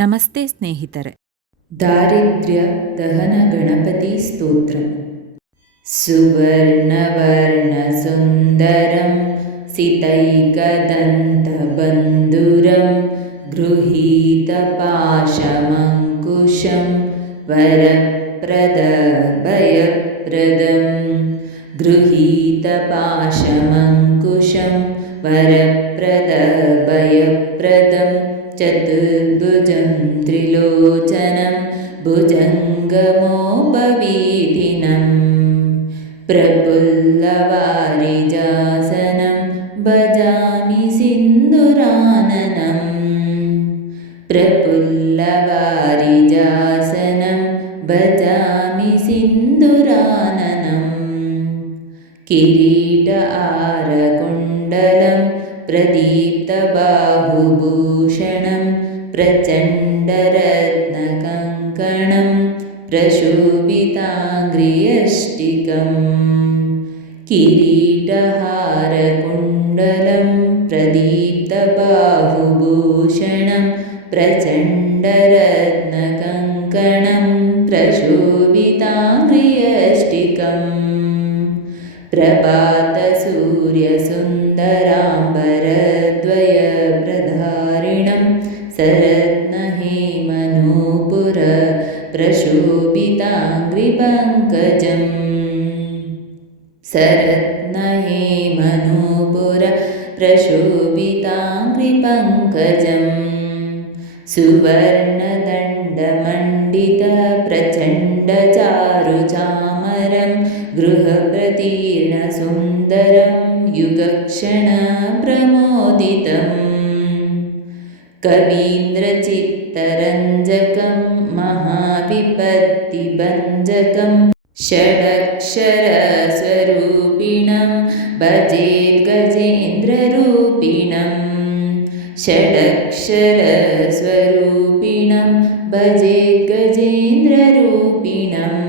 ನಮಸ್ತೆ ಸ್ನೇಹಿತರೆ दारिद्र्य दहनगणपतिस्तोत्रम् सुवर्णवर्णसुन्दरं सितैकदन्तबन्धुरं गृहीतपाशमङ्कुशं वरप्रदभयप्रदं गृहीतपाशमङ्कुशं वरप्रदभयप्रदं ചതുർഭുജം ത്രിലോചനം ഭുജംഗമോപവീതിനം പ്രഫുല്ലവാരിജാസനം ഭജാമി സിന്ദുരാനനം പ്രഫുല്ലവാരിജാസനം ഭജാമി സിന്ദുരാനനം കിരീട ആരകുണ്ടലം പ്രദീപ प्रचण्डरत्नकङ्कणं प्रशोभिताङ्ग्रियष्टिकम् किरीटहारकुण्डलं प्रदीप्तबाहुभूषणं प्रचण्डरत्नकङ्कणं प्रशोभिताङ्ग्रियष्टिकम् प्रभातसूर्यसुन्दराम्बरद्वयप्रधारिणं प्रशोभिताङ्ग्रिपङ्कजम् सरत्नहेमनूपुर प्रशोभिताङ्ग्रिपङ्कजम् सुवर्णदण्डमण्डितप्रचण्डचारुचामरं गृहप्रतीर्णसुन्दरं युगक्षणप्रमोदितम्। कवीन्द्रचित्तरञ्जकं महाविपत्तिभञ्जकं षडक्षरस्वरूपिणं भजेद्गजेन्द्ररूपिणम् षडक्षरस्वरूपिणं भजेद्गजेन्द्ररूपिणम्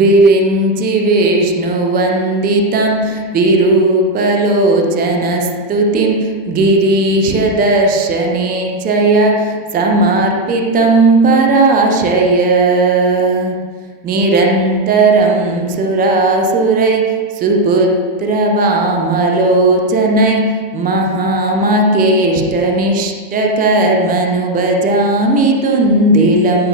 विरिञ्चि विष्णुवन्दितं विरूपलोचनस्तुतिं गिरीशदर्शनेच्छय समर्पितं पराशय निरन्तरं सुरासुरै सुपुत्रवामलोचनै महामकेष्टमिष्टकर्मनु भजामि तुन्दिलम्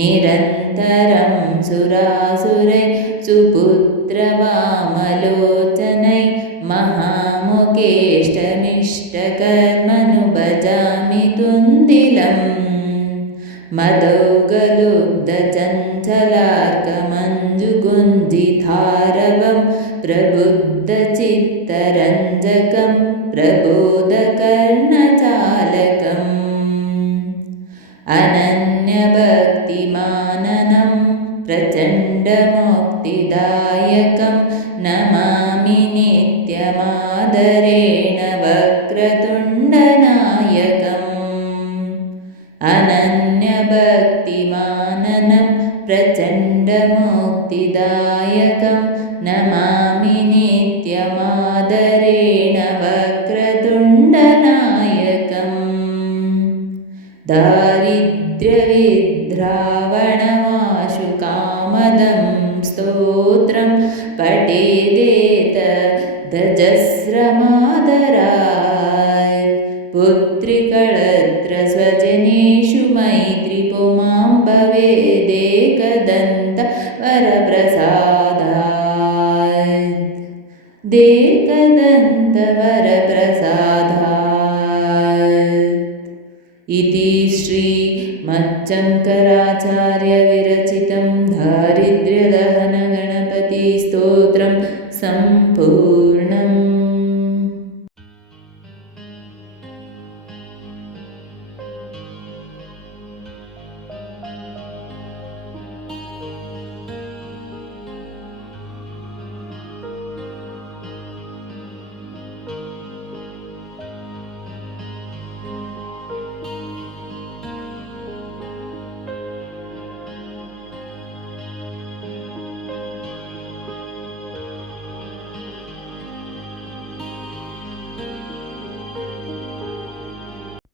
निरन्तरं सुरासुरै सुपुत्रवामलोचनै महामुकेष्टमिष्टकर्मनु मदौगलुब्धचञ्चलार्कमञ्जुगुञ्जितारवं प्रबुद्धचित्तरञ्जकं प्रबोधकर्णचालकम् अनन्यभक्तिमाननं प्रचण्डमुक्तिदायकं नमामि नित्यमादरेण प्रचण्डमुक्तिदायकं नमामि नित्यमादरेण वक्रतुण्डनायकम्। दारिद्र्यविद्रावणमाशुकामदं स्तोत्रं पठेदेत दजस्रमादराय वरप्रसादाय देकदन्त वरप्रसादाय इति श्रीमच्चङ्कराचार्यविरचितं दारिद्र्यदहनगणपतिस्तोत्रं सम्पूर्णम्